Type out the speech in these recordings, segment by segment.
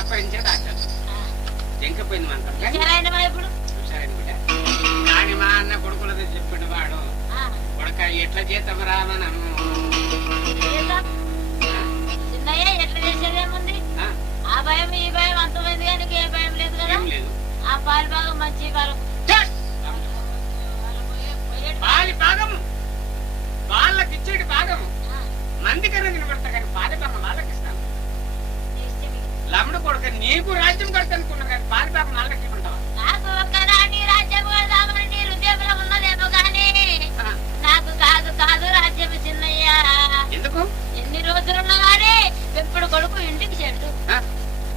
అప్పగించే doctor ఎంకపోయింది మన ఇప్పుడు కానీ మా అన్న కొడుకులతో చెప్పిన వాడు కొడుక ఎట్లా చేద్దాం రా మనము ఎట్లా చేసేదేముంది ఆ భయం ఈ భయం అంతమైంది కానీ ఏ భయం లేదు కదా ఆ పాలి భాగం మంచి పాలి భాగము వాళ్ళకి ఇచ్చేటి భాగము మందికన్నా నిలబడతా కానీ పాలి భాగం వాళ్ళకి ఇస్తాను లమ్ముడు కొడుకు నీకు రాజ్యం కడతానుకున్నా కానీ పాలి భాగం వాళ్ళకి ఇవ్వమంటావా నాకు ఒక్కదాని రాజ్యం కడదామని నీ హృదయంలో ఉన్నదేమో కానీ నాకు కాదు కాదు రాజ్యం చిన్నయ్యా ఎందుకు ఎన్ని రోజులున్నా కానీ పెప్పుడు కొడుకు ఇంటికి చెట్టు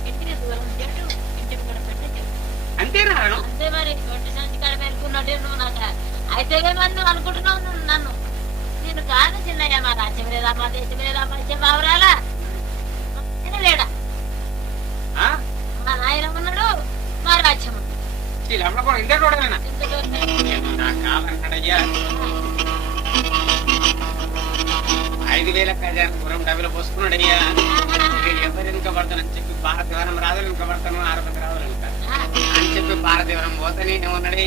ఇంటికి దూరం చెట్టు ఇంటికి కూడా పెట్టే చెట్టు అంతేనా అంతే మరి ఒట్టి సంచి కాడ పెరుగున్నట్టే నువ్వు నాకు అయితే మరి నువ్వు అనుకుంటున్నావు నన్ను నేను కాదు చిన్నయ్య మా రాజ్యం లేదా మా దేశం లేదా మంచి బావరాలా లేడా మా నాయన ఉన్నాడు మా రాజ్యం ఉంది కావాలన్నాడయ్యా 5,000 ఖజానపురం డబ్బులు పోసుకున్నాడయ్యా ఎవరు వెనుక పడతానని చెప్పి భారతీవరం రాజులు వెనుక పడతాను 6 మంది రాజులు వెనుక అని చెప్పి భారతీవరం పోతేనే ఉన్నాడే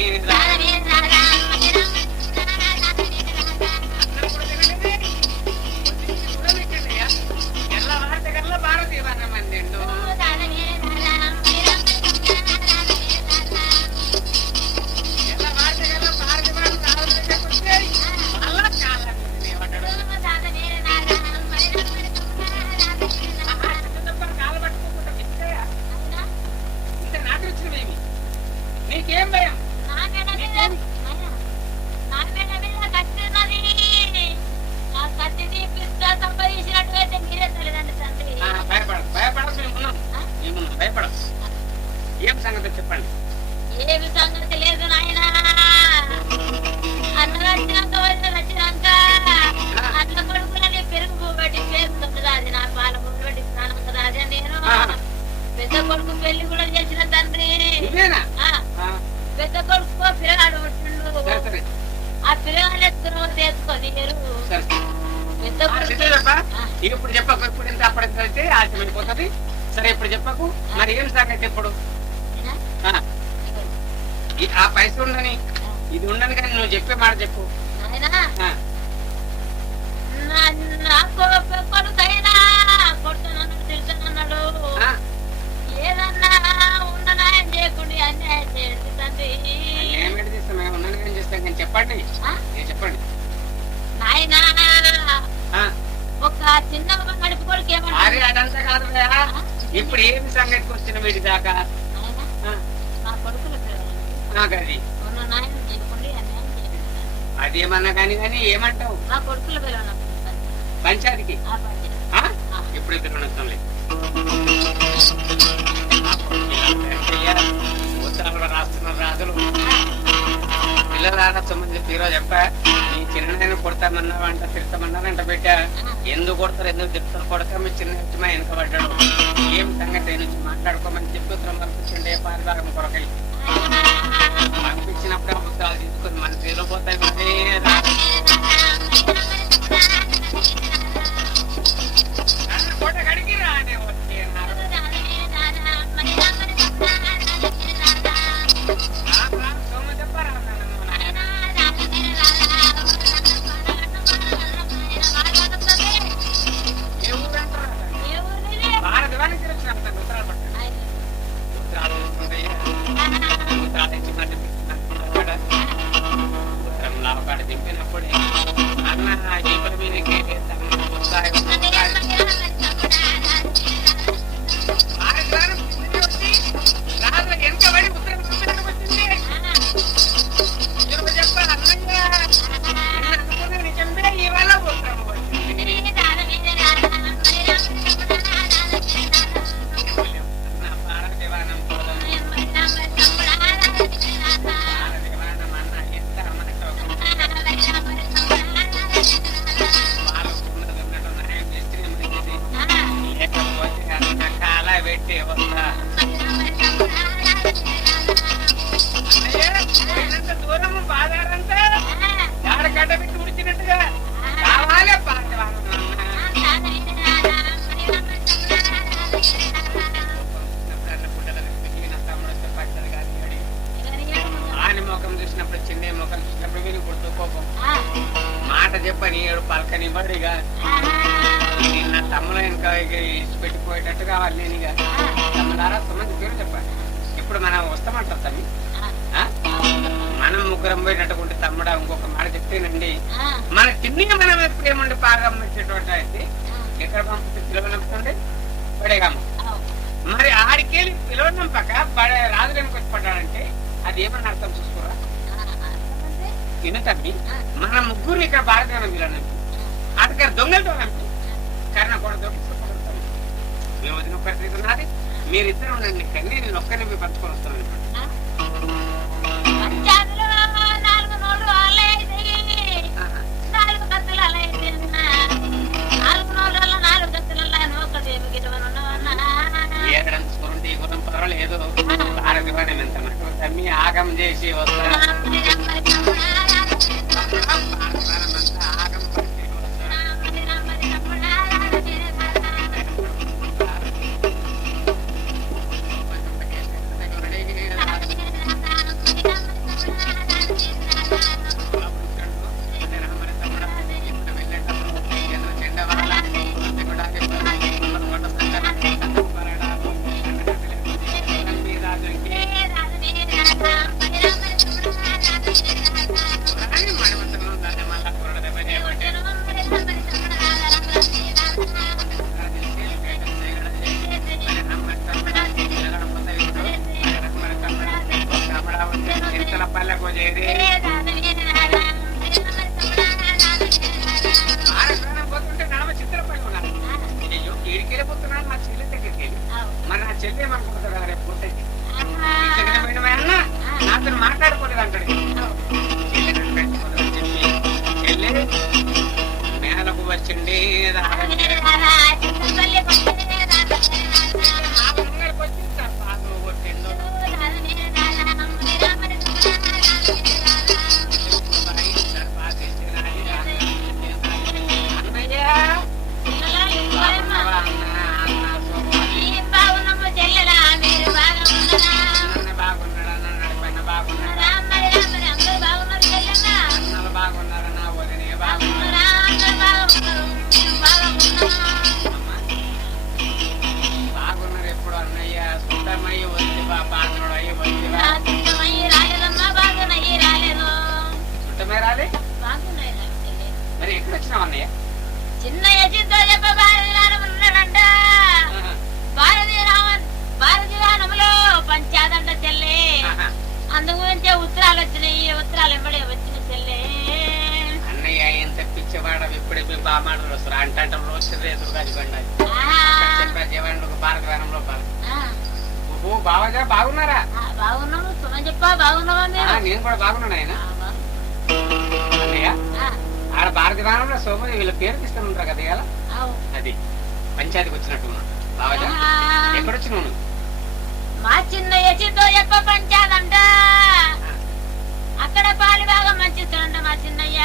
ఎల్ల వార్త కల్లా భారతీవరం అందిండు నీకేం భయం భయపడదు ఏం సంగతి చెప్పండి ఏమి సంగతి లేదు నాయన అన్న వచ్చినాక అట్ల కొడుకులని పెరుగు బట్టి పేరుతుంది అది నా పాల బట్టి స్నానం కదా అదే నేను పెద్ద కొడుకు పెళ్లి కూడా చేసిన తండ్రి పెద్ద కొడుకు పిల్లగాడు పుట్టిండు ఆ పిల్లగాడు ఎత్తుకోది పెద్ద కొడుకు ఇప్పుడు చెప్పకు ఇప్పుడు ఎంత అప్పుడైతే ఆశమైపోతుంది సరే ఇప్పుడు చెప్పకు మరి ఏం సంగతి ఇప్పుడు ఆ పైసలు ఉండని ఇది ఉండని కానీ నువ్వు చెప్పే మాట చెప్పు కొడుకైనా కొడుతానన్నాడు తెలుసానన్నాడు ఏదన్నా ఉన్ననాయం చేయకుండా అన్యాయం చేయండి తండ్రి ఏమిటి చేస్తాం ఉన్నాను కానీ చేస్తాం కానీ చెప్పండి చెప్పండి నాయనా ఒక చిన్న గడుపు కొడుకు అరే అదంతా కాదు ఇప్పుడు ఏమి సంగతికి వచ్చిన వీటి దాకా నా కొడుకులు అది అదేమన్నా కానీ కానీ ఏమంటావు నా కొడుకులు పంచాయతీకి ఇప్పుడు ఇద్దరు నష్టం లేదు ఉత్తరాలు రాస్తున్నారు రాజులు పిల్లలు సంబంధించి ఈరోజు చెప్పా నీ చిన్న కొడతామన్నావా అంట తిడతామన్నారు అంట పెట్టా ఎందుకు కొడతారు ఎందుకు తిడతారు కొడక మీ చిన్న మా వెనుక పడ్డాడు ఏం సంగతి నుంచి మాట్లాడుకోమని చెప్పి ఉత్తరం పంపించండి పారిభాగం కొరకై పంపించినప్పుడే ఉత్తరాలు తీసుకొని మన తీరు పోతాయి కొట్టగడికి రానే వచ్చే సోమ చెప్పారా భారతవానికి వచ్చిన ఉత్తరాలు పట్టాడు ఉత్తరాలు ఉత్తరం లావకాడ దింపినప్పుడే అన్న జీపుల మీదకి రాజు వెనకబడి ఉత్తరం వచ్చింది చెప్పాలి అన్నయ్య అనుకున్న నిజమే ఇవాళ ఉత్తరం వచ్చింది భారతీవానం పెట్టి వస్తా దూరము బాధారంతా ఎవరికడ్డ పెట్టి ఉడిచినట్టుగా కావాలి పక్కన బడిగా నా తమ్ముడు ఇంకా ఇచ్చి పెట్టిపోయేటట్టు కావాలి. నేను ఇక తమ్ముడారా తొమ్మిది పేరు చెప్పాలి. ఇప్పుడు మనం వస్తామంటారు తమ్మి. మనం ముగ్గురం పోయినట్టుకుంటే తమ్ముడా ఇంకొక మాట చెప్తేనండి, మన తిండిగా మనం ఎప్పుడేమండి బాగా వచ్చేటువంటి అయితే ఎక్కడ పంపితే పిలవనంపండి పడేగాము. మరి ఆడికెళ్ళి పిలవనంపక రాజులేమికి వచ్చి పడ్డాడంటే అది ఏమన్నా అర్థం చూసుకోరా తిను తమ్మి. మన ముగ్గురు ఇక్కడ భారతదేశం పిలవనంపి అక్కడ దొంగలతో నంపి కర్ణ కూడా దొంగిస్తాను. మేము వదిన ఒక్కరి తీరు నాది, మీరిద్దరు ఉండండి. కానీ నేను ఒక్కరిని మీ పంచుకొని వస్తాను. ఏడండి గురం పర్వాలేదు. భారతదేశం ఎంత మటుకు తమ్మి ఆగం చేసి వస్తాను. ఆగం ఈడికెళ్ళిపోతున్నాను నా చెల్లి దగ్గరికి వెళ్ళి. మరి నా చెల్లి ఏమనుకుంటారు కదా రేపు పుట్టకి నాతో మాట్లాడుకోలేదు అంటాడు. చెప్పి చెల్లి మేలకు వచ్చిండి కొట్టిండు. బాగున్నారు ఎప్పుడు అన్నయ్య సుందరమయ్యి వద్దు బాగున్నాడు అయ్యి చుట్టమే రాలే. మరి ఎక్కడ వచ్చినావు అన్నయ్య? చిన్నయ్య చిత్తో చెప్ప భారతీయానంట. భారతీయానంలో పంచాదంట చెల్లె. అందుగురించే ఉత్తరాలు వచ్చినాయి. ఉత్తరాలు ఎంబడే వచ్చిన చెల్లె. అన్నయ్య ఎంత పిచ్చివాడ ఇప్పుడే బామాటలు వస్తారు అంటే రోజు ఎదురుగా చెప్పారు జీవనంలో భారతదేశంలో బావజా బాగున్నారా? బాగున్నాను సుమని చెప్పా. బాగున్నావా? నేను కూడా బాగున్నాను. ఆయన అన్నయ్య ఆడ భారతదేశంలో సోమ వీళ్ళ పేరు తీసుకుని కదా ఇవాళ అది పంచాయతీకి వచ్చినట్టు బావజా. ఎక్కడొచ్చినావు నువ్వు? మా చిన్నయ్య చిత్తో చెప్ప పంచాదంట. అక్కడ పాలిభాగం మంచిస్తాడంట మా చిన్నయ్య.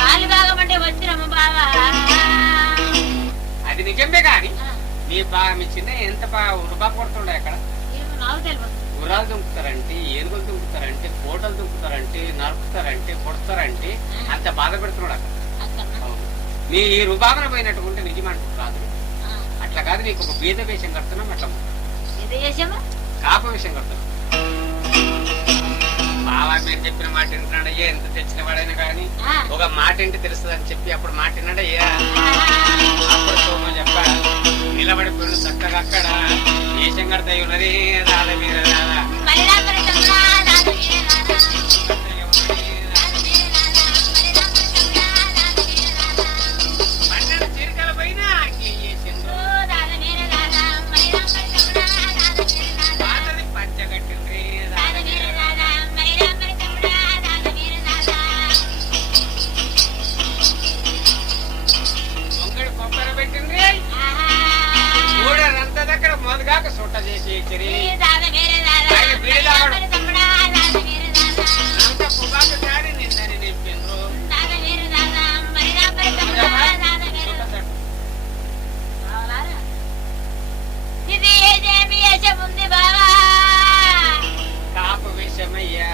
పాలిభాగం అంటే వచ్చినాము బావా. అది నిజమే కాని మీ చిన్నయ్య ఎంత ఉరుబా కొడుతుండే అక్కడ. గుర్రాలు దుంకుతారంటే, ఏనుగులు దుంకుతారంటే, కోటలు దుంకుతారంటే, నరుకుతారంటే, కొడతారంటే అంత బాధ పెడుతున్నాడు అక్కడ. నీ ఈ రుబాబన పోయినట్టుకుంటే నిజమంటు కాదు. అట్లా కాదు, నీకు ఒక బీద వేషం కడుతున్నాం. అట్లా కాప వేషం కడుతున్నాం. బావా మీరు చెప్పిన మాట వింటున్నాడయ్యా. ఎంత తెచ్చిన వాడైనా కానీ ఒక మాట ఏంటి తెలుస్తుంది అని చెప్పి అప్పుడు మాట విన్నాడయ్యా. అప్పుడు సోమ చెప్పా నిలబడిపోయిన చక్కగా అక్కడ వేషం కడతాయి ఉన్నది. రాదా మీద రాదా పన్నెండు చీరకల పైన పాతది పంచగట్టిండ్రి. దొంగడి కొబ్బర పెట్టిండ్రి. మూడంతా దగ్గర మొదగాక సుట్ట చేసి ఆయన బీడిదాడు అంత పొగాకు దాడి నిందని నింపిండ్రు. కాపు విషమయ్యా.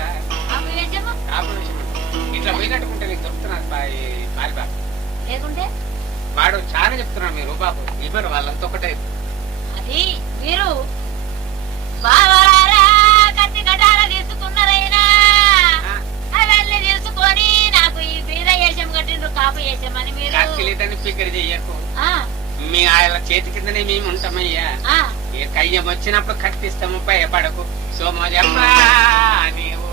కాపు విషయం ఇట్లా పోయినట్టుకుంటే నీకు దొరుకుతున్నారు వాడు చాలా చెప్తున్నాడు మీరు బాబు ఇవ్వరు వాళ్ళంతా ఒకటే. అది మీరు బావరారా కత్తి కటాల తీసుకున్నారైనా అవన్నీ తీసుకొని నాకు ఈ బీద వేషం కట్టిండ్రు కాపు వేసామని మీరు కత్తిలేదని ఫికర్ చెయ్యకు. మీ ఆయన చేతి కిందనే మేము ఉంటామయ్యా. ఏ కయ్యం వచ్చినప్పుడు కత్తిస్తాము భయపడకు. సోమజప్ప నీవు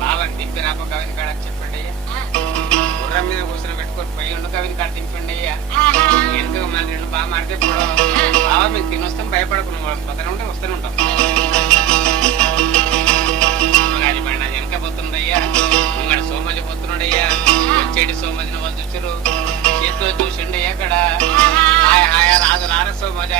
బావని దింపిరాప కవిని కాడ చెప్పండి అయ్యా. గుర్రం మీద కూర్చొని పెట్టుకొని పోయి ఉండు కవిని కాడ దింపండి అయ్యా. వెనుక మళ్ళీ రెండు బాగా మారితే ఇప్పుడు బావ మేము తినొస్తాం భయపడకు. నువ్వు వస్తూనే ఉంటే వస్తూనే ఉంటాం. అది బండి వెనక పోతుండయ్యా. ముంగడ సోమజి పోతున్నాడయ్యా. వచ్చేటి సోమజిని వాళ్ళు చూసారు. చేతిలో చూసిండి అక్కడ హాయ్ హాయ రాదు రార సోమజ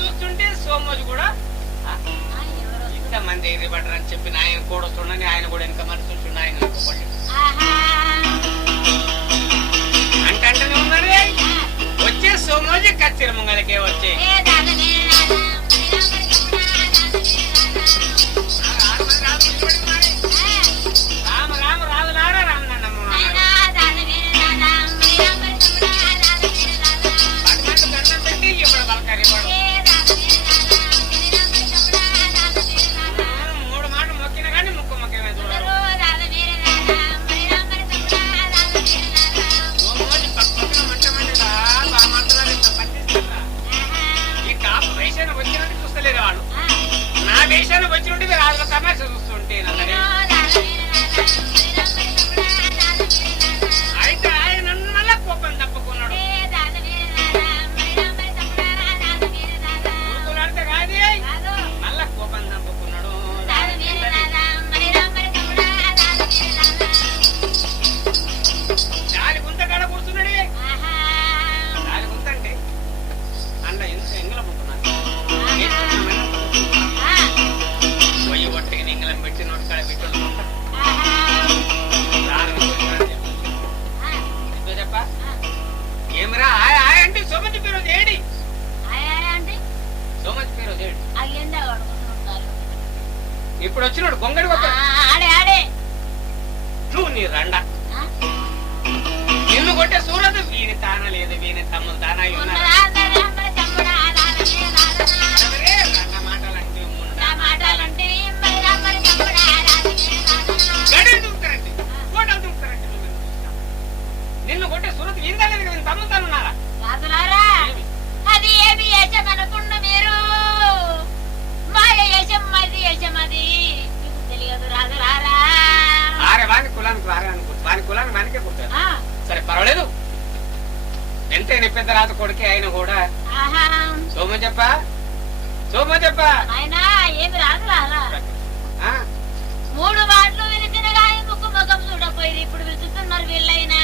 చూస్తుంటే సోమోజు కూడా ఇంతమంది ఎగిరిపడరు అని చెప్పి ఆయన కూడా వస్తుండని ఆయన కూడా వెనక మరి చూస్తుండే ఆయన అంటే అంటేనే ఉన్నారు. వచ్చే సోమోజు కచ్చిర ముంగలకే వచ్చే రామ రామ రాదు లారా రామ నన్నమ్మ ఇప్పుడు బలకారి మూడు మాటలు మొక్కిన కానీ ముక్కు మొక్కమే చూడరు. పక్కన మంట మంటదా బాగా మాట్లాడాలి. ఇంత పట్టిస్తారా ఈ కాపు వేషాన్ని వచ్చినట్టు చూస్తలేదు వాళ్ళు. నా వేషాన్ని వచ్చినట్టు రాజుల తమాష చూస్తుంటే నన్నది. అయితే ఆయన మళ్ళా కోపం తప్పుకున్నాడు. ఊరుకులాడితే కాదు మళ్ళా కోపం తప్పుకున్నాడు. గాలి గుంత కాడ కూర్చున్నాడు. గాలి గుంత అంటే అండ ఎంగల పుట్టున్నాడు. పొయ్యి ఒట్టికి ఎంగలం పెట్టి నోటి కాడ పెట్టి చెప్ప ఏమిరా ఆయ ఆయ అంటే సోమతి పేరు ఏడి సోమతి పేరు ఏడి ఇప్పుడు వచ్చినాడు గొంగడి నువ్వు నీ రండ నిన్ను కొట్టే సూరదు వీని తాన లేదు వీని తమ్ముడు తాన మాటలంటే గడి దుంకుతారండి కోటలు దుంకుతారండి. నిన్ను కొట్టే సూరత్ వీందా లేదు వీని తమ్ముడు తాను ఉన్నారా? అది ఏమి వేసామనుకున్న మీరు మాయ వేసాం అది వేసాం అది మీకు తెలియదు రాదు రారా. ఆరే వాని కులానికి వారే అనుకో వాని కులానికి వానికే కొట్టారు. సరే పర్వాలేదు. ఎంతైనా పెద్ద రాత కొడుకే ఆయన కూడా సోమజప్ప సోమజప్ప ఆయన ఏమి రాదు రారా. 3 మాటలు విరిచిన గాయ ముక్కు ముఖం చూడపోయి ఇప్పుడు విరుచుతున్నారు వీళ్ళైనా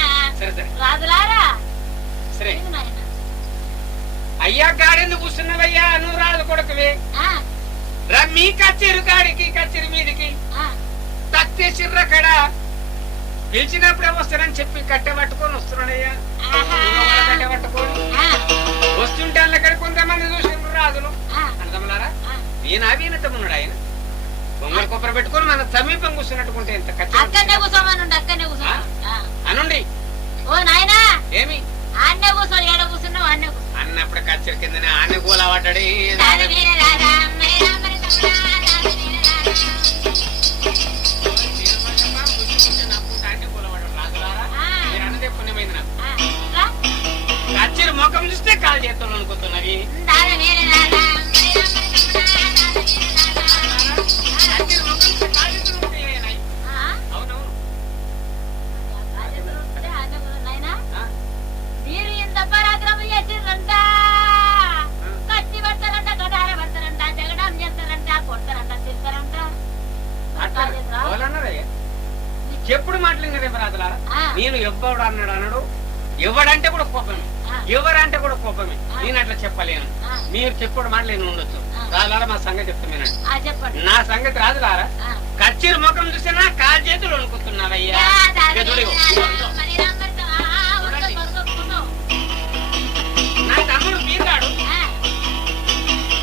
రాదులారా. సరే అయ్యా గాడెందుకు కూర్చున్నావయ్యా నువ్వు రాదు కొడుకువి. మీ కచ్చేరు కాడికి కచ్చేరి మీదికి తత్తేసిర్ర కడ పిలిచినప్పుడే వస్తానని చెప్పి కట్టె పట్టుకొని వస్తున్నాడయ్యా. కట్టె పట్టుకొని వస్తుంటే అక్కడ కొంతమంది చూసిండ్రు రాజులు అర్థమలారా. ఈయన అవినతమున్నాడు. ఆయన బొమ్మల కొబ్బరి పెట్టుకొని మన సమీపం కూర్చున్నట్టుకుంటే ఎంత అక్కడనే కూర్చోమనండి అక్కడనే కూర్చో అనండి. ఓ నాయనా ఏమి ఆడనే కూర్చొని ఏడ కూర్చున్నావు ఆడనే అన్నప్పుడు కచ్చరి కిందనే ఆనే గోలా పడ్డాడు. కచ్చరి ముఖం చూస్తే కాలు చేస్తాను అనుకుంటున్నవి. అవునవును మీరు ఇంత పరాక్రమం చేసిర్రంట. కత్తి పడతారంట కటార పడతారంట జగడం చేస్తారంట కొడతారంట తిడతారంట. చెప్పుడు మాట్లాడిన రేపు రాదులా. నేను ఎవ్వడు అన్నాడు అనడు ఎవడంటే కూడా కోపమే, ఆ. ఎవరంటే కూడా కోపమే. ఆ. నేను అట్లా చెప్పలేను, ఆ. మీరు చెప్పడం మాట నేను ఉండొచ్చు. ఆ. రాజులారా మా సంగతి చెప్తున్నానండి. చెప్పండి. నా సంగతి రాజులారా, ఆ. కచ్చిరి ముఖం చూసినా కాలు చేతులు వణుకుతున్నావయ్యా. ఇక చూడు, నా తమ్ముడు పీకాడు,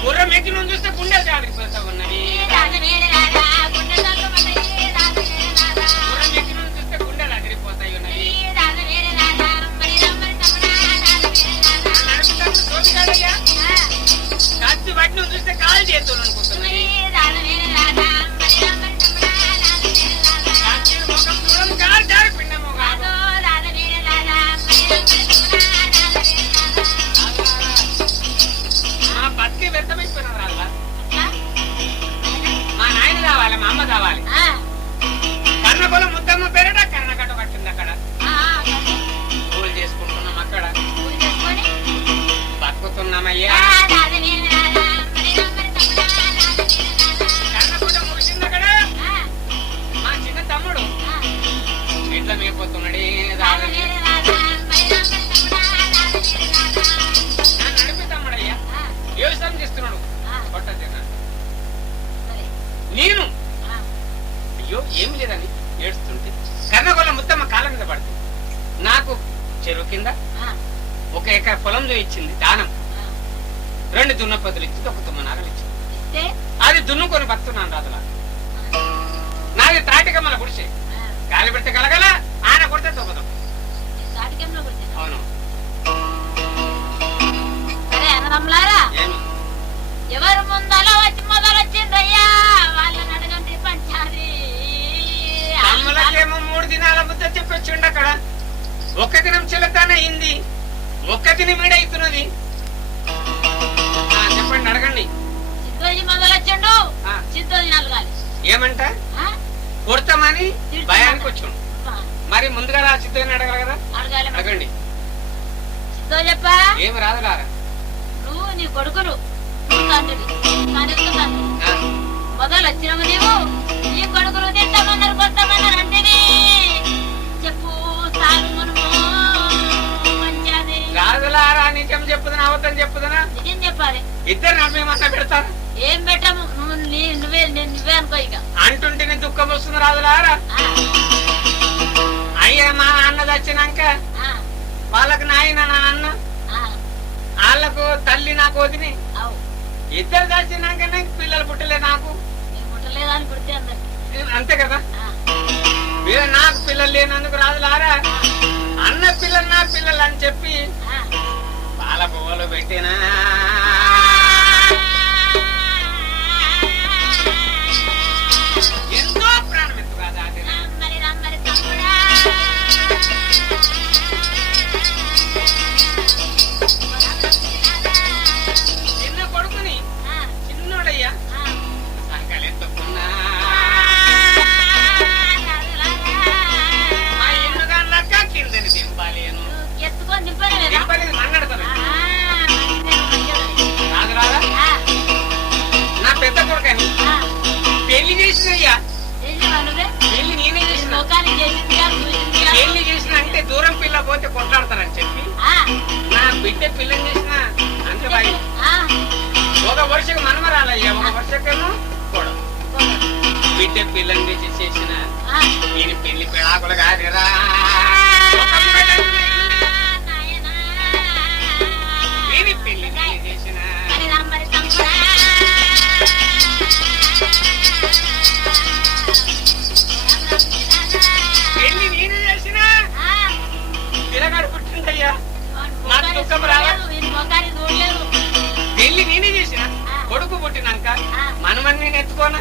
గుర్రం ఎక్కి నువ్వు చూస్తే గుండెలు జారిపోతా ఉన్నవి. గుర్రం ఎక్కి నువ్వు చూస్తే గుండెలు అదిరిపోతాయి ఉన్నవి. నడుపుతాను సోమిగాడయ్యా, కచ్చి బట్టి నువ్వు చూస్తే కాలు చేతులు అనుకుంటున్నాయి. కచ్చిరి ముఖం చూడడం కాలు జారి పిండము కాదు. మా బతికి వ్యర్థమైపోయినారు రాజులా. మా నాయన కావాలి, మా అమ్మ కావాలి. కన్నకొల ముద్దమ్మ పేరట కన్నకట్ట కట్టింది అక్కడ. పూలు చేసుకుంటున్నాం అక్కడ, బతుకుతున్నామయ్యా. కన్నకొట్ట ముగిసింది అక్కడ. మా చిన్న తమ్ముడు ఎట్లా మేపోతున్నాడు, నడిపి తమ్ముడయ్యా వ్యవసాయం చేస్తున్నాడు. కొట్ట తిన్నా నేను అయ్యో ఏమి లేదని ఏడుస్తుంటే కర్ణగొల్ల ముద్దమ్మ కాళ్ళ మీద పడుతుంది. నాకు చెరువు కింద 1 ఎకరా పొలం ఇచ్చింది దానం. 2 దున్నపదులు ఇచ్చింది, 1 తుమ్మనారలు ఇచ్చింది. అది దున్నుకొని బతున్నాను రాదులా. నాది తాటికమ్మల గుడిసే, గాలి పెడితే కలగల, ఆయన కొడితే తొక్కదు. అవును. ఏమి ఎవరు ముందల వచ్చి మొదలొచ్చిందయ్యా వాళ్ళని అడగండి పంచాది. తమ్ములకేమో 3 దినాల ముద్ద చెప్పొచ్చిండు అక్కడ. 1 దినం చిలకానే అయింది, 1 దినం ఈడైతున్నది. చెప్పండి, అడగండి. సిద్ధోజీ మొదలొచ్చిండు, ఆ. సిద్ధోజీ నలగాలి. ఏమంట కొడతామని భయానికి వచ్చాడు. మరి ముందుగా సిద్ధోని అడగాలి కదా, అడగాలి. అడగండి. సిద్ధో చెప్పా, ఏమి రాదులారా. నువ్వు నీ కొడుకులు, నువ్వు తండ్రి, తండ్రి మొదలు వచ్చినావు. నీవు నీ కొడుకులు తింటామన్నారు, కొడతామన్నారు అంటేవి చెప్పు సాగు మనము మంచిది. రాజులారా నిజం చెప్పుదనా అవతం చెప్పుదనా? నిజం చెప్పాలి. ఇద్దరు నమ్మేమన్నా పెడతారు? ఏం పెట్టాము, నువ్వే అనుకో. ఇక అంటుంటేనే దుఃఖం వస్తుంది రాజులారా. అయ్యా మా అన్న చచ్చినాక వాళ్ళకు నాయన నా అన్న, వాళ్ళకు తల్లి నాకు వదిని, ఇద్దరు చచ్చినాక పిల్లలు పుట్టలే. నాకు పుట్టలేదని పుడితే అందరికి అంతే కదా. నాకు పిల్లలు లేనందుకు రాజులారా, అన్న పిల్లలు నా పిల్లలు అని చెప్పి పాల పువ్వులు పెట్టినా ఎంతో ప్రాణం ఎత్తు కాదా. చిన్న కొడుకుని చిన్నోడయ్యా సంకలెత్తుకున్నా మా ఇల్లుగా లక్క కిందని దింపాలేను. ఎత్తుకొని దింపలేదు దింపలేదు మన్నడతాను రాదు రాదా. నా పెద్ద కొడుకని పెళ్లి చేసినయ్యా, పెళ్లి నేనే చేసిన. పెళ్లి చేసిన అంటే దూరం పిల్ల పోతే కొట్లాడతారని చెప్పి నా బిడ్డ పిల్లని చేసిన. అంతే బాయ్, 1 వర్షకు మనమరాలయ్యా, 1 వర్షకేమో కూడా బిడ్డ పిల్లని చేసిన. నేను పెళ్లి పిడాకులు కాదురా, నేను పెళ్లి చేసిన. పెళ్లి నేనే చేసిన, పిల్లగాడు పుట్టిందయ్యా, నాకు దుఃఖం రాదా. పెళ్లి నేనే చేసిన, కొడుకు పుట్టినాక మనమని నేను ఎత్తుకోనా?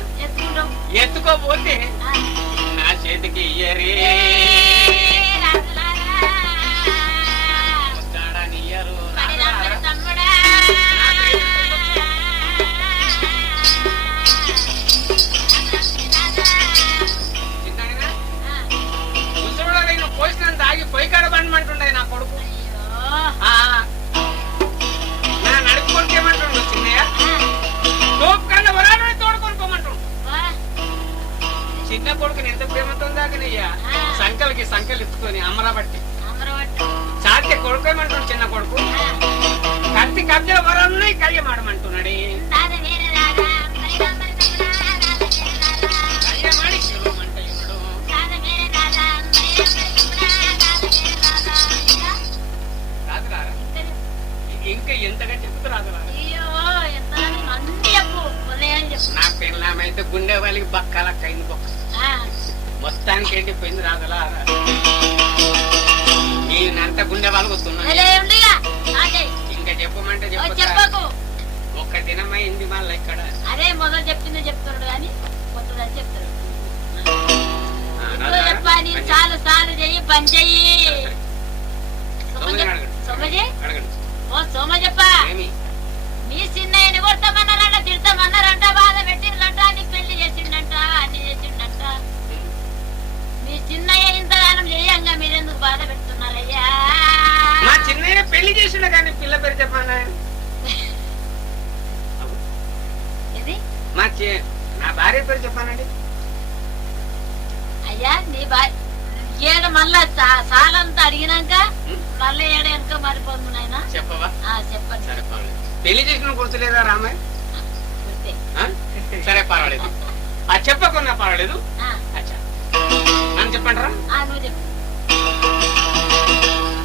ఎత్తుకోపోతే నా చేతికి ఇయ్యరే, ఇయ్యరు. చిన్నగా ముసలిలో నేను పోసినంత ఆగి పొయ్యి కాడ బండమంటుండే నా కొడుకు. నా నడుపుకొనికేమంటుండు చిన్నయ్య, తోపు కన్నా వరాలని తోడుకొని పోమంటుండు. చిన్న కొడుకుని ఎంత ప్రేమతో దాకనయ్యా, సంకలకి సంకలు ఎత్తుకొని అమరాబట్టి చాటి కబ్జా వరాలని కళ్యమాడమంటున్నాడే. కళ్యమాడి చెరువమంటయున్నాడు. రాదులారా ఇంకా ఎంతగా చెప్తూ రాదులారా. నా పిల్లమైతే గుండె వాళ్ళకి బక్కలక్కయింది బొక్క మొత్తానికి ఎండిపోయింది రాదులారా. నేనంత గుండె వాళ్ళకి వస్తున్నా. ఇంకా చెప్పమంటే చెప్పకు. ఒక్క దినమైంది మళ్ళీ ఇక్కడ. అదే మొదలు చెప్పింది చెప్తున్నాడు కానీ కొత్తదని చెప్తాడు. చెప్పాలి చాలు చాలు చెయ్యి పని చెయ్యి. సోమ చెప్పా మీ చిన్నయ్యని కొడతామన్నారంట తిడతామన్నారంట బాధ పెట్టిందంట నీకు పెళ్లి చేసిండంట అన్ని చేసిండంట. మీ చిన్నయ్య ఇంతగానం చేయంగా మీరెందుకు బాధ పెడుతున్నారయ్యా? మా చిన్నయ్య పెళ్లి చేసిండ కానీ పిల్ల పేరు చెప్పానా? నా భార్య పేరు చెప్పానండి. అయ్యా నీ భార్య ఏడ మళ్ళా సాలంతా అడిగినాక మళ్ళీ ఏడ వెనక మారిపోతుంది నాయన. చెప్పవా? చెప్పండి. సరే పర్వాలేదు. పెళ్లి చేసిన గుర్తులేదా రామయ్య? సరే పర్వాలేదు. అది చెప్పకున్నా పర్వాలేదు. నన్ను చెప్పంటారా? నువ్వు చెప్పు.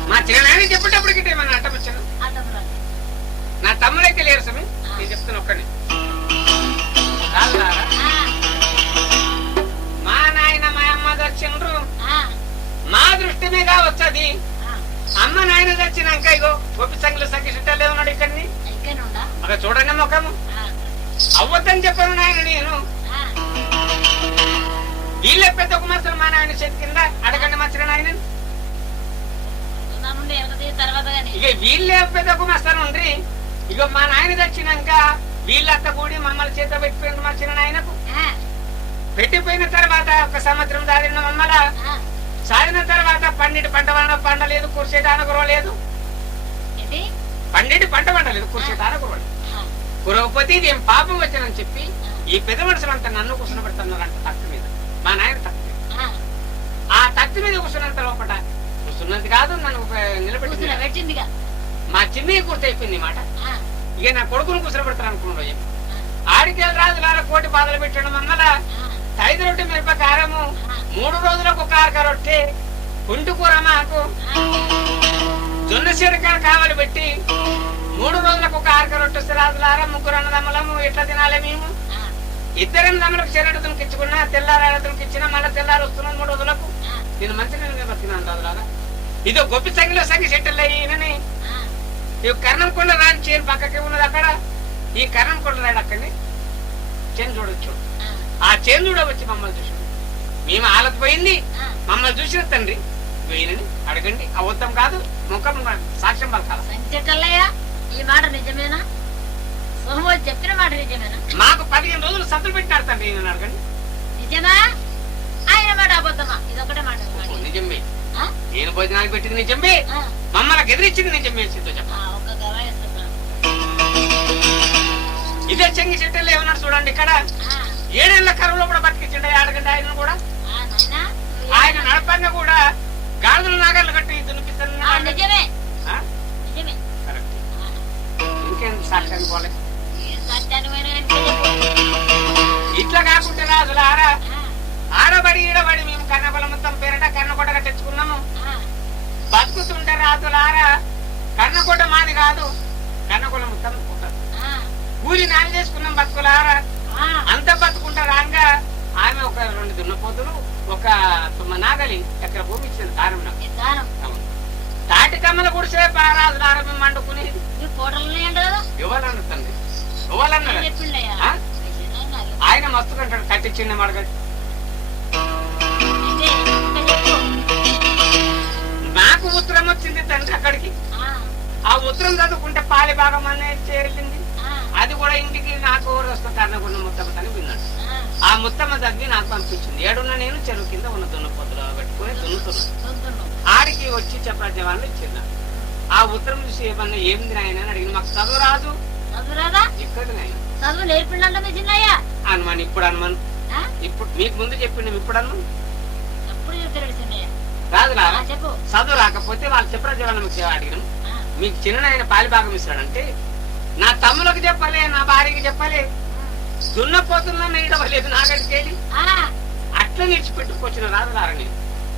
మా చిన్న చెప్పేటప్పటికి ఏమన్నా అడ్డం వచ్చాను. నా తమ్ముడైతే లేరు సమయం. నేను చెప్తున్నా ఒక్కడిని. మా నాయన మా అమ్మ చచ్చిండ్రు. మా దృష్టి మీద వచ్చది. అమ్మ నాయన చచ్చినాక ఇగో గొప్ప సంఖ్యలో సంఖ్య చుట్టాలే ఉన్నాడు ఇక్కడిని. అక్కడ చూడండి ముఖము. అవ్వద్దని చెప్పాను నాయన నేను. వీళ్ళే పెద్ద ఒక మసలు మా నాయన చేతి కింద అడగండి మా చిన్న నాయన. ఇక వీళ్ళే పెద్ద ఒక మస్తాను ఉండ్రి. ఇగో మా నాయన చచ్చినాక వీళ్ళత్త కూడి మమ్మల్ని చేత పెట్టిపోయింది మా చిన్న నాయనకు. పెట్టిపోయిన తర్వాత ఒక సంవత్సరం దారిన మమ్మల సాగిన తర్వాత పండిటి పంట పండలేదు, కురిసేటాన కురవలేదు. పండిటి పంట పండలేదు, కురిసేటాన కురవలేదు. కురవకపోతే ఇది ఏం పాపం వచ్చానని చెప్పి ఈ పెద్ద మనుషులు అంతా నన్ను కూర్చుని పెడుతున్నారంట తక్తి మీద. మా నాయన తక్తి మీద. ఆ తక్తి మీద కూర్చున్నంత లోపల కూర్చున్నది కాదు నన్ను నిలబెట్టింది. మా చిన్నయ్య కూర్చి అయిపోయింది మాట. ఇక నా కొడుకును కూర్చొని పెడతాను అనుకున్నాడు చెప్పి ఆడికెళ్ళి రాజులారా కోటి బాధలు పెట్టడం మమ్మల 5 రొట్టె మిరపకారము 3 రోజులకు ఒక ఆరక రొట్టె పుంటు కూర మాకు జొన్న చెరకాయ కావాలి పెట్టి 3 రోజులకు ఒక ఆరక రొట్టె రాజులారా 3 అన్నదమ్ములము ఎట్లా తినాలి మేము? 2 అన్నదమ్ములకు చెరడుతునికి ఇచ్చుకున్నా తెల్లారాడుతునికి ఇచ్చినా మళ్ళీ తెల్లారు వస్తున్నాను 3 రోజులకు. నేను మంచి నేను బతికినాను రాజులారా. ఇదో గొప్ప సంఖ్యలో సంఖ్య సెటిల్ అయ్యి ఈ కర్ణంకొండ రాని చేను పక్కకి ఉన్నది అక్కడ. ఈ కర్ణంకొండ రాడు అక్కడిని చేను చూడొచ్చు. ఆ చేను చూడవచ్చి మమ్మల్ని చూసాడు. మేము ఆలత పోయింది మమ్మల్ని చూసిన తండ్రి పోయినని అడగండి. అవద్దం కాదు ముఖం సాక్ష్యం పలకాల. ఈ మాట నిజమేనా? చెప్పిన మాట నిజమేనా? మాకు 15 రోజులు సతులు పెట్టినాడు తండ్రి. నేను అడగండి నిజమా? ఆయన మాట అబద్ధమా? ఇదొకటే మాట. నిజమే. నేను భోజనాలు పెట్టింది నిజమే. మమ్మల్ని ఎదిరించింది నిజమే. సిద్ధో చెప్ప ఇదే చెంగి చెట్టెల్లో ఏమన్నాడు చూడండి. ఇక్కడ 7 ఏళ్ల కరువులో కూడా బతికించండి అడగండి. ఆయన కూడా ఆయన నడపంగా కూడా గాడిదలు నాగర్లు కట్టి దునిపిస్తాను. ఇంకేం సాక్ష్యాన్ని పోలేదు. ఇట్లా కాకుంటే రాజులారా ఆడబడి ఈడబడి మేము కన్నబల మొత్తం పేరట కన్నకొండగా తెచ్చుకున్నాము. బతుకుతుంటే రాజులారా కన్నకొండ మాది కాదు, కన్నకొండ మొత్తం కూలి నాని చేసుకున్నాం బతుకులారా. అంత బతుకుంటా రాగా ఆమె ఒక 2 దున్నపోతులు ఒక 9 నాగలి ఎక్కడ భూమి ఇచ్చింది కారణం. తాటి కమ్మల గుడిసే రాజులారా మేము వండుకుని ఇవ్వాలన్న తండ్రి ఇవ్వాలన్నాడు. ఆయన మస్తు కంటాడు కట్టించింది మడగడి. నాకు ఉత్తరం వచ్చింది తండ్రి అక్కడికి. ఆ ఉత్తరం చదువుకుంటే పాలి భాగం అనేది చేరింది. అది కూడా ఇంటికి నాకు వస్తూ కర్ణకొండ ముత్తమ్మ అని విన్నాడు. ఆ ముత్తమ్మ చదివి నాకు పంపించింది. ఏడున్న నేను చెరువు కింద ఉన్న దున్నపోతులు పెట్టుకుని దున్నుతున్నాను. ఆడికి వచ్చి చెప్పరాజ్య వాళ్ళు ఇచ్చింది. ఆ ఉత్తరం చూసి ఏమన్నా ఏమింది నాయన అని అడిగింది. మాకు చదువు రాదు. ఇక్కడ అనుమాన్ ఇప్పుడు అనుమాన్ ఇప్పుడు మీకు ముందు చెప్పిండు. ఇప్పుడు అనుమాన్ రాదురా. చదువు రాకపోతే వాళ్ళు చెప్పరాజ్య వాళ్ళ మీకు అడిగినాం. మీకు చిన్న ఆయన పాలి భాగం ఇస్తాడంటే చెప్పలే, నా భార్యకి చెప్పలే. దున్నపోతున్నా ఇడవలేదు నాగడికి వెళ్ళి అట్లా నిడిచిపెట్టుకొచ్చిన రాజులారా నేను.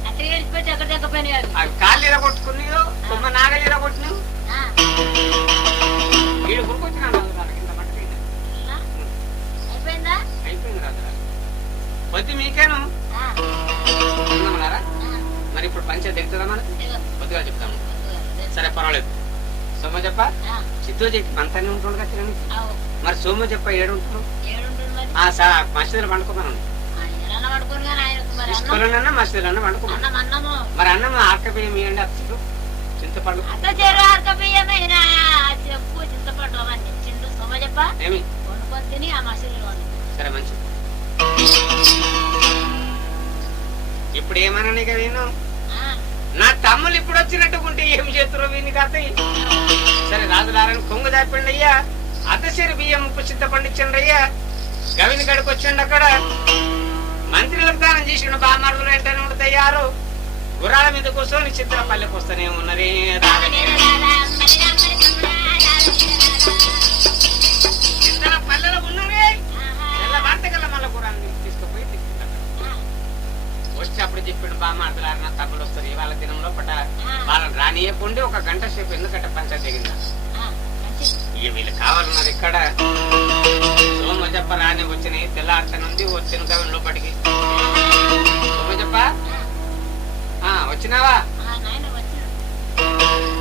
అట్లా ఏడిచిపెట్టి ఎక్కడ దగ్గపోయినా అవి కాళ్ళు ఇరగొట్టుకున్నాయో సొమ్మ నాగలి ఇరగొట్టినావు వీడు కొనుకొచ్చిన రాజులారా కింద మట్టుకైంది. అయిపోయిందా? అయిపోయింది రాజులారా. పొద్దు మీకేను ఉన్నామన్నారా? మరి ఇప్పుడు పంచాయతీ దిగుతుందా మనకు? కొద్దిగా చెప్తాము. సరే పర్వాలేదు. సోమ చెప్ప సిద్ధు చెప్పి మంతాన్ని ఉంటుండు కదా. మరి సోమ చెప్ప ఏడుంటాడు? మసీదులో పండుకోమను. ఇసుకలోనన్నా మసీదులన్నా పండుకోమను. మరి అన్నం ఆర్క బియ్యం ఇవ్వండి. అసలు చింతపండు చెప్పు చింతపండు అవన్నీ చిండు సోమ చెప్ప ఏమి వండుకొని తిని ఆ మసీదులో వండు. సరే మంచిది. ఇప్పుడు ఏమన్నా నీకు నేను నా తమ్ముళ్ళు ఇప్పుడు వచ్చినట్టుకుంటే ఏం చేతురో వీని కథ. సరే రాజులారని కొంగు దాపండి అయ్యా. అద్దసేరు బియ్యం ఉప్పు చింత పండించండి అయ్యా. గవిని గడికి వచ్చిండు. అక్కడ మంత్రులకు దానం చేసిండు. బామారులు వెంటనే ఉండతయ్యారు. గుర్రాల మీద కూర్చొని చిత్రపల్లెకి వస్తూనే ఉన్నది. చిత్ర పల్లెలో ఉన్నది. తెల్ల వార్తకల్లా మళ్ళీ గుర్రాన్ని తీసుకుపోయి వచ్చి అప్పుడు చెప్పిండు బామారులారు నా తమ్ముడు వస్తారు ఇవాళ దినంలో పట్ట వాళ్ళని రానియకుండి ఒక గంట సేపు ఎందుకంటే పంచాయతీ దిగిందా. ఇక వీళ్ళు కావాలన్నారు ఇక్కడ. సోమ చెప్ప రాని వచ్చినాయి. తెల్లార్తనుంది వచ్చిన కవి లోపలికి. సోమ చెప్ప వచ్చినావా?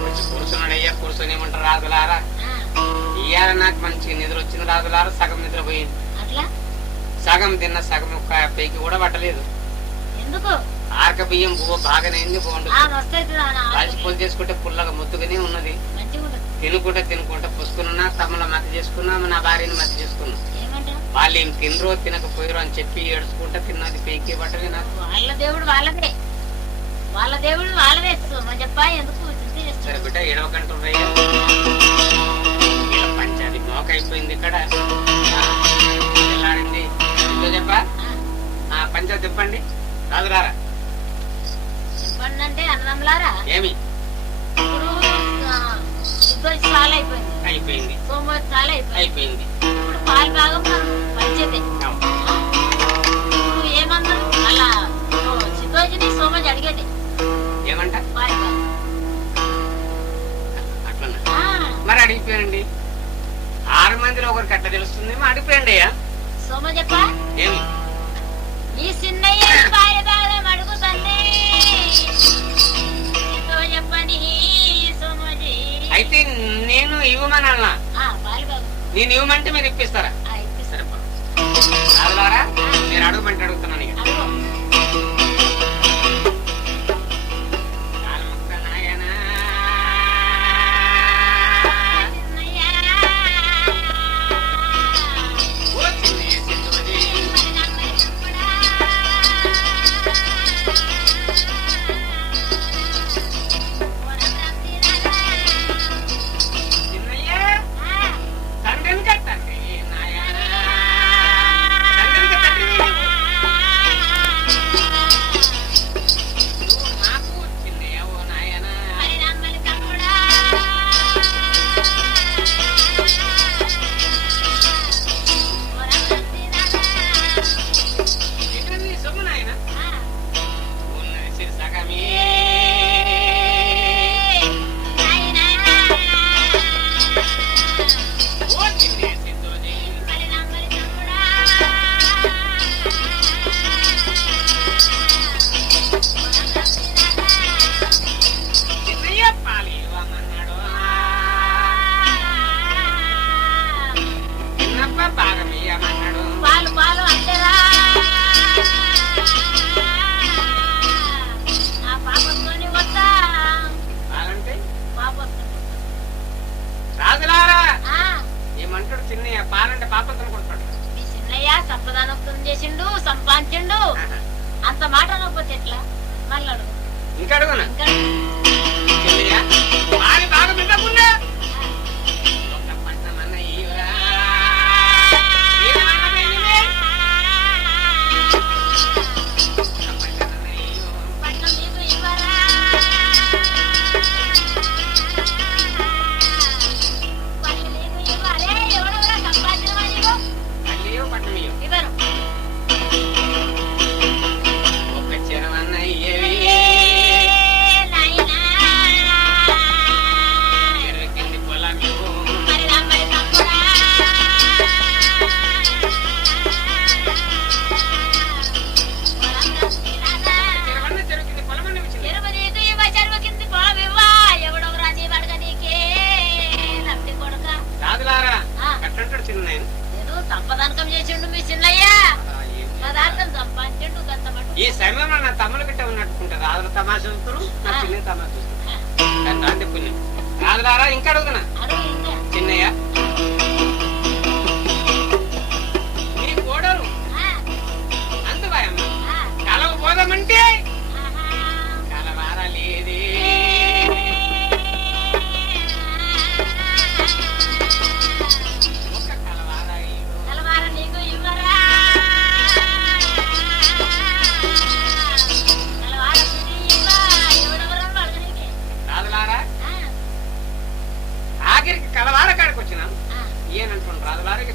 వచ్చి కూర్చున్నాడు అయ్యా. కూర్చొని ఏమంటారు రాజులారా, ఇయ్యాల నాకు మంచి నిద్ర వచ్చిన రాజులారా. సగం నిద్ర పోయింది. సగం తిన్న సగం ఒక్క పైకి కూడా పట్టలేదు. ఆర్క బియ్యం పువ్వు బాగానైంది. బాగుంటుంది. చేసుకుంటే పుల్లగా ముద్దుగానే ఉన్నది. తినుకుంటా పుసుకున్నా తమ్ముల మధ్య చేసుకున్నా నా భార్యని మధ్య చేసుకున్నా. వాళ్ళు ఏం తినరో తినకపోయారో అని చెప్పి ఏడుచుకుంటా తిన్నది. పైకి పట్టలే నాకు. వాళ్ళ దేవుడు వాళ్ళదే, వాళ్ళ దేవుడు వాళ్ళదే. చెప్పా ఎందుకు సరే బిడ్డ ఏడవకంటున్నాయ్యా. పంచాది మోక అయిపోయింది ఇక్కడ. వెళ్ళాడండి చెప్పా పంచాయతీ చెప్పండి రాజులారా. చెప్పండి అంటే అన్నంలారా ఏమి ఇప్పుడు చాలా అయిపోయింది. అయిపోయింది. సోమవారం చాలా అయిపోయింది. ఇప్పుడు పాలు భాగం పంచేదే. ఇప్పుడు ఏమన్నారు అలా సిద్ధోజిని సోమవారం అడిగేది ఏమంట పాలు భాగం అట్లా మరి అడిగిపోయండి. 6 మందిలో ఒకరికి అట్లా తెలుస్తుంది. అడిగిపోయండి అయ్యా. సోమ చెప్ప ఏమి ఈ చిన్నయ్య పాలు భాగం అడుగుతుంది చెప్పని సోమజీ. అయితే నేను ఇవ్వమన్నా. నేను ఇవ్వమంటే మీరు ఇప్పిస్తారా? ఇప్పిస్తారా? రాజులారా మీరు అడుగుమంటే అడుగుతున్నాను. చేసిండు సంపాదించిండు అంత మాట అనకపోతే ఎట్లా మళ్ళీ ఇంకా అడుగునా ఎవడో చేసిండు మీ చిన్నయ్య పదార్థం సంపాదించండు గంతమట్టు. ఈ సమయంలో నా తమ్ముడు గిట్ట ఉన్నట్టుకుంటారు రాజుల తమాషా చూస్తారు నా చిన్న తమాషా చూస్తారు అంటే పుణ్యం రాజులారా ఇంకా అడుగుతున్నా అడుగు ఇంకా. చిన్నయ్య నీ కోడలు ఆ, అందుబాయమ్మ ఆ, కలవ పోదామంటే ఆహా. కలవారా లేదే ఒక్క కలవారా లేదు. కలవార నీకు ఇవ్వరా కలవార పిడి ఇవ్వా ఎవడెవరో వాడు నీకే. రాజులారా ఆ, ఆఖరికి కలవార కాడికి వచ్చినా ఆ. ఏనంటుండ్రు రాజులారకి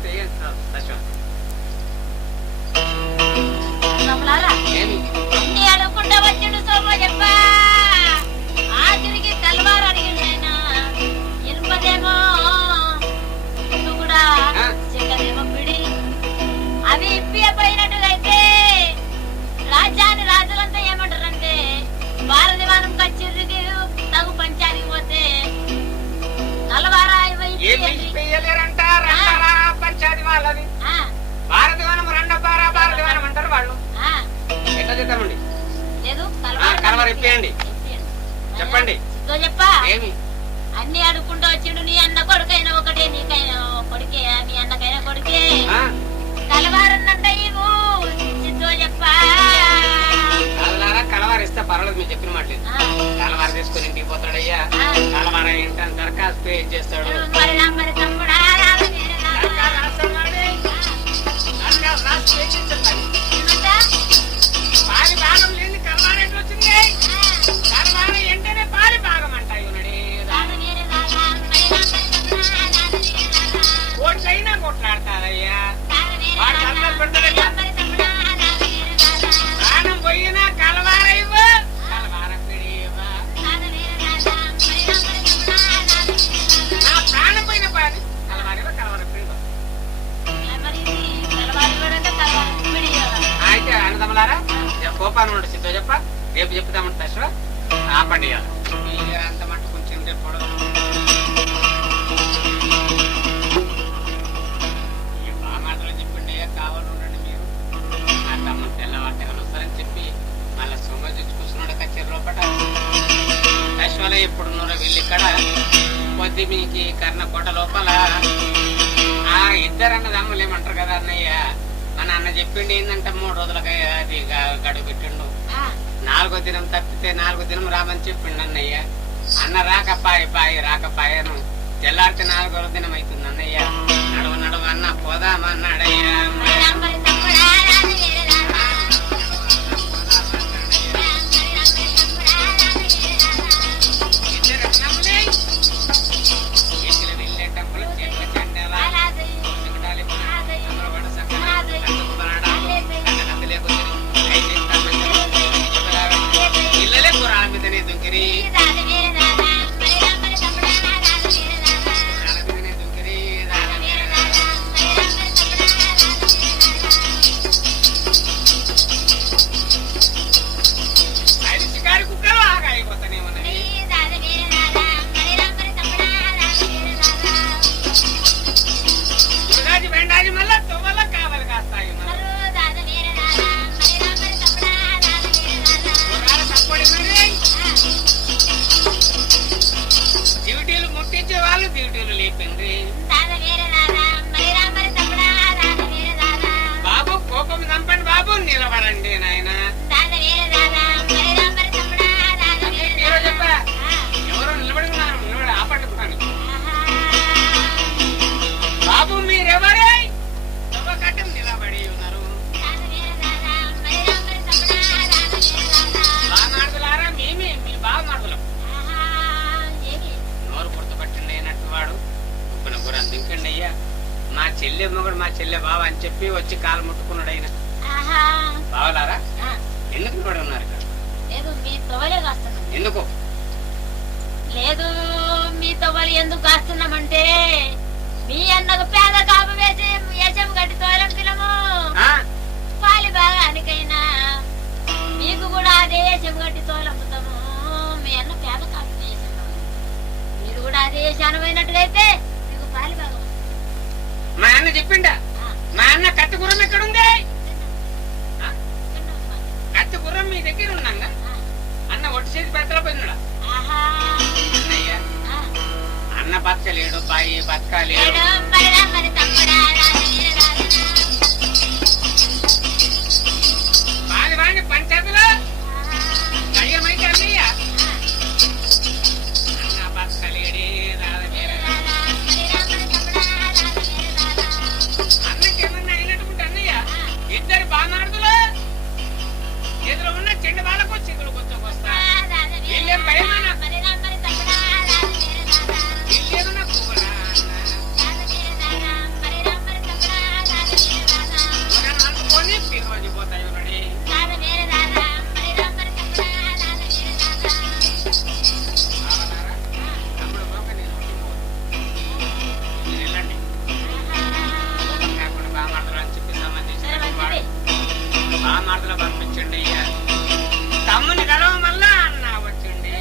దశ కమలారా ఏమి అన్ని అడుక్కుంటా వచ్చిండు సోమ చెప్పా ఆఖరికి తలవారు అడిగిండైనా ఇనుపదేమో ఇటు కూడా ఆ. చెక్కదేమో పిడి అవి ఇప్పిపోయినట్టుగా అయితే రాజ్యాన్ని రాజులంతా ఏమంటారంటే భారతదేశం కచ్చిర్రికి తగు పంచానికి పోతే తలవార ఏమి పెయ్యలేరంట రంటారా పంచాది వాళ్ళది భారతవనం రెండపారా భారతవనం అంటారు వాళ్ళు ఎట్లా చేద్దామండి లేదు కలవారు ఇప్పేయండి చెప్పండి చెప్పా ఏమి అన్ని అడుక్కుంటూ వచ్చిండు నీ అన్న కొడుకైనా ఒకటే నీకైనా కొడుకే మీ అన్నకైనా కొడుకే ఆ? కలవారన్నంట ఇవ్వు చిత్తో చెప్పా రాజులారా కలవారు ఇస్తే పర్వాలేదు మీరు చెప్పిన మాట లేదు ఆ, కలవారు తీసుకుని ఇంటికి పోతాడయ్యా ఆ. కలవార ఏంటని దరఖాస్తు పే చేస్తాడు మరి నమ్మరి తమ్ముడా రాదు వేరే రాదా? దరఖాస్తు రాస్తాడు. దరఖాస్తు రాసి పే చేసేస్తాడు. ఏమంట? పాలి భాగం లేని కలవారు ఎట్లా వచ్చింది కలవారు ఏంటనే పాలి భాగం అంటాయి రాదు వేరే రాదా? మరి నమ్మరి తమ్ముడా రాదు వేరే రాదా? ఓట్లైనా కొట్లాడతారయ్యా రాదు వేరే వాడు రాదా? కలవారు పెడతాడయ్యా నమ్మరి తమ్ముడా రాదు వేరే రాదా? ప్రాణం పోయినా కలవార ఇవ్వు కలవార పిడి ఇవ్వు. రాదు వేరే రాదా? మరి నమ్మరి తమ్ముడా రాదు వేరే రాదా? నా ప్రాణం పోయిన పాది కలవార ఇవ్వు కలవార పిడి ఇవ్వు. మరి తలవారు ఇవ్వడంటే తలవారు పిడి ఇవ్వాలి. అయితే అన్నదమ్ములారా కోపాన్ని ఉండి సిద్ధం చెప్ప రేపు చెప్తామంటే దశ ఆపండి ఇవాళ. మీరు అంత మట్టు కొంచెం రేపు పొడవు. ఈ బామాటలు చెప్పండి కావాలి ఉండండి మీరు నా తమ్ముడు తెల్లవారుగా వస్తారని చెప్పి మళ్ళీ సొంగ తెచ్చి కూర్చున్నాడు కచ్చేరి లోపల దశవల ఎప్పుడున్నారో వీళ్ళు ఇక్కడ కొద్ది మీకు కర్ణకోట లోపల ఆ ఇద్దరు అన్నదమ్ములు ఏమంటారు కదా అన్నయ్య మన అన్న చెప్పిండు ఏంటంటే 3 రోజులకి అది గడువు పెట్టిండు ఆ, 4వ దినం తప్పితే 4వ దినం రామని చెప్పిండు అన్నయ్య అన్న రాకపాయి రాకపాయను తెల్లారితే 4వ దినం అవుతుంది అన్నయ్య నడువు నడువు అన్న పోదామన్నాడయ్యా మరి నమ్మరి తమ్ముడా రాదు వేరే రాదా? ఇద్దరు అన్నములే ఎక్కడ వెళ్ళేటప్పుడు చెట్ల చెండలా ఇళ్ళలే కూర మీదనే దుంకిరి మీదనే దుంకిరి అది షికారి కుక్కలు ఆగా అయిపోతానే ఉన్నది ఉగాది బెండాది మళ్ళా తువ్వల కావాలి కాస్తాయి కూరగాయల తప్పడి మరి డ్యూటీలు ముట్టించే వాళ్ళు డ్యూటీలు లేపింది బాబు కోపం చంపండి బాబు నిలబడండి నాయన హీరో చెప్పా ఎవరో నిలబడి ఉన్నారు నిలబడి ఆపట్టుకున్నాను బాబు మీరెవరే కట్టం నిలబడి ఉన్నారు బామాడులారా మేమే మీ బామాడులం నోరు గుర్తుపట్టండి అయినట్టు వాడు ఉప్పున కూర దింకండి అయ్యా మా చెల్లె మొగడు మా చెల్లె బావ అని చెప్పి వచ్చి కాలు ముట్టుకున్నాడు ఆయన బావలారా ఎందుకు నిలబడి ఉన్నారు ఇక్కడ లేదు మీ తొవలే కాస్తున్నాం ఎందుకు లేదు మీ తొవలు ఎందుకు కాస్తున్నామంటే మీ అన్నకు పేద కాపు వేసి వేషం గట్టి తోలం పిలము ఆ? పాలి భాగానికైనా మీకు కూడా అదే వేషం గట్టి తోలమ్ముతాము మీ అన్న పేద కాపు వేసాము మీరు కూడా అదే శానమైనట్టుగైతే మీకు పాలి భాగం మా అన్న చెప్పిండా మా అన్న కత్తి గుర్రం ఎక్కడుంది? కత్తి గుర్రం మీ దగ్గర ఉన్నాగా అన్న ఒట్టి చేసి బతల పోయినాడా? అన్నయ్య అన్న బతకలేడు, బాయి బతకలేడు. బాలివాణి పంచాయతీలో దయ్యమైతే అన్నయ్య అన్న బతకలేడే. అన్నకి ఏమన్నా అయినట్టుకుంటే అన్నయ్య ఇద్దరు బాణార్థులు ఎదురు ఉన్న చెండు వాళ్ళకు చిగులు కొత్తకొస్తా. వీళ్ళేం భయమన్నా వీళ్ళేమన్నా పువ్వులా అనుకొని రోజు పోతాయి రెడీ. అప్పుడు పోక నేను వెళ్ళండి కాకుండా బామార్తలు అని చెప్పి సంబంధించిన బామార్తలు పంపించండి. తమ్ముని కలవ మళ్ళా అన్న వచ్చిండి.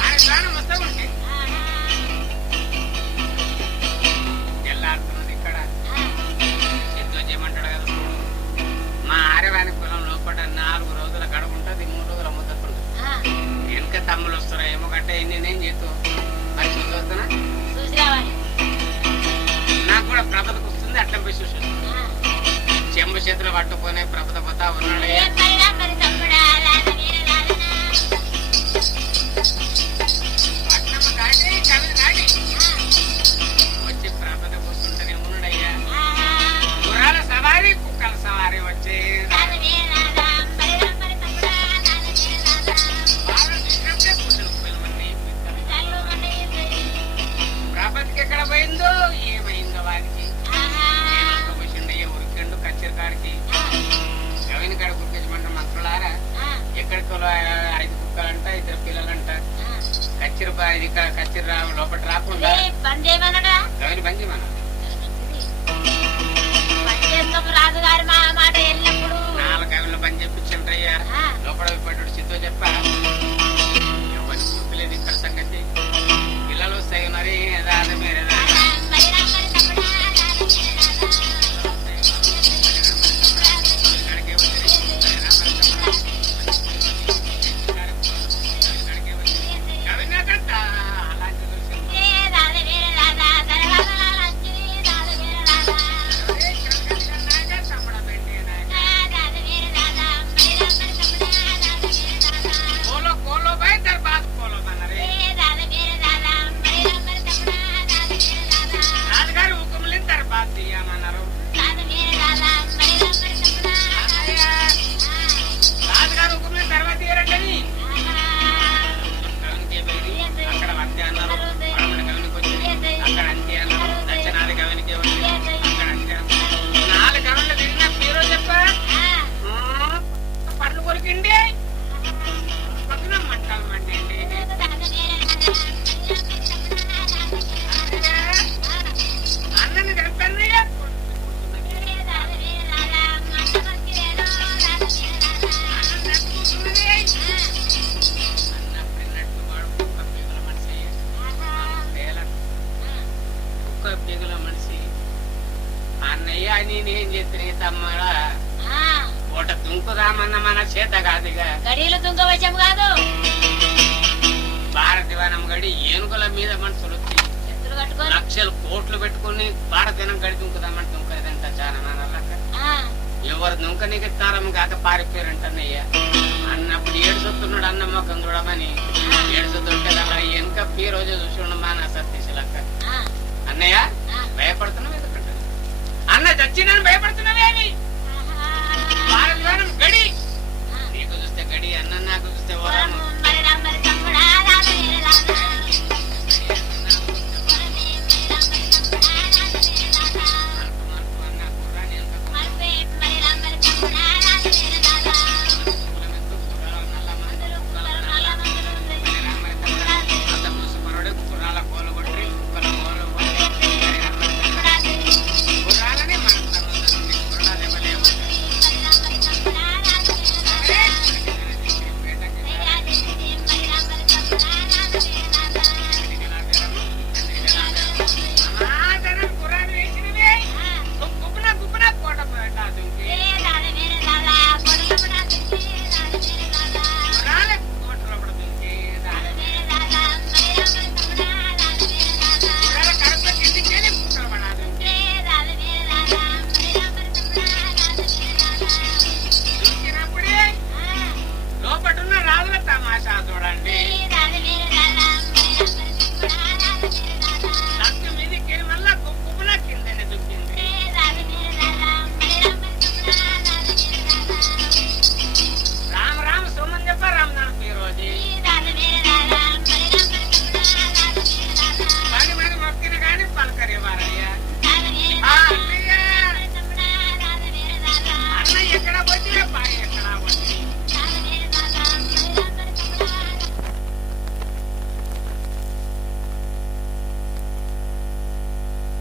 ఆయన ప్రాణం వస్తామండి ఎల్లాడుతున్నది ఇక్కడ సిద్ధం చేయమంటాడు కదా చూడు. మా ఆర్యవాణి కులం లోపల 4 రోజుల గడువు ఉంటుంది, 3 రోజుల ముద్దకుంటుంది. వెనక తమ్ములు వస్తారా ఏమో కంటే నేనేం చేస్తావు మరి చూస్తున్నా. నాకు కూడా ప్రభతకు వస్తుంది అట్లా పోయి చూసి చెంబు చేతులు పట్టుకొని ప్రభుత్వ పోతా ఉన్నాడు. పట్నమ్మ దాటి కవిని దాటి వచ్చి ప్రభుత్వ కూర్చుంటేనే ఉన్నాడయ్యా. గుర్రాల సవారి కుక్కల సవారి వచ్చి ప్రభుత్వకి ఎక్కడ పోయిందో ఏమైందో వారికి కాడికి గవిని కాడ కుక్కేసమంటే మంత్రులారా ఎక్కడికి 5 కుక్కలంట 2 పిల్లలంట కచ్చిరి కచ్చిరి లోపల రాకుండా గవిని బంద్ చేయమన్నా. రాజుగారి మాట ఎల్లప్పుడు 4 గవిలో బంద్ చెప్పించండ్రయ్యా. లోపల పెట్టాడు సిద్ధో చెప్పా ఎవరి గుర్తులేదు ఇక్కడ సంగతి. పిల్లలు వస్తాయి మరి మీరు నేనేం చేస్తే తమ్ముడా పూట దుంకుదామన్న మన చేత కాదుగా. గడియలు దుంకవచ్చం కాదు. భారతీవనం గడి ఏనుగుల మీద మనుషులు లక్షలు కోట్లు పెట్టుకుని భారతీనం గడి దుంకుదామని దుంకలేదంట చాలా నాన్నలక. ఎవరు దుంకనికి తారం కాక పారిపోయారంటన్నయ్య. అన్నప్పుడు ఏడుస్తున్నాడు అన్న మొక్కం చూడమని ఏడుస్తుంటే అలా వెనక ఈ రోజు చూసి మా నా సతీశలక్క. అన్నయ్య భయపడుతున్నావు ఎందుకంటే అన్న చచ్చినని భయపడుతున్నావేమి? భారతీవనం గడి నీకు చూస్తే గడి అన్న నాకు చూస్తే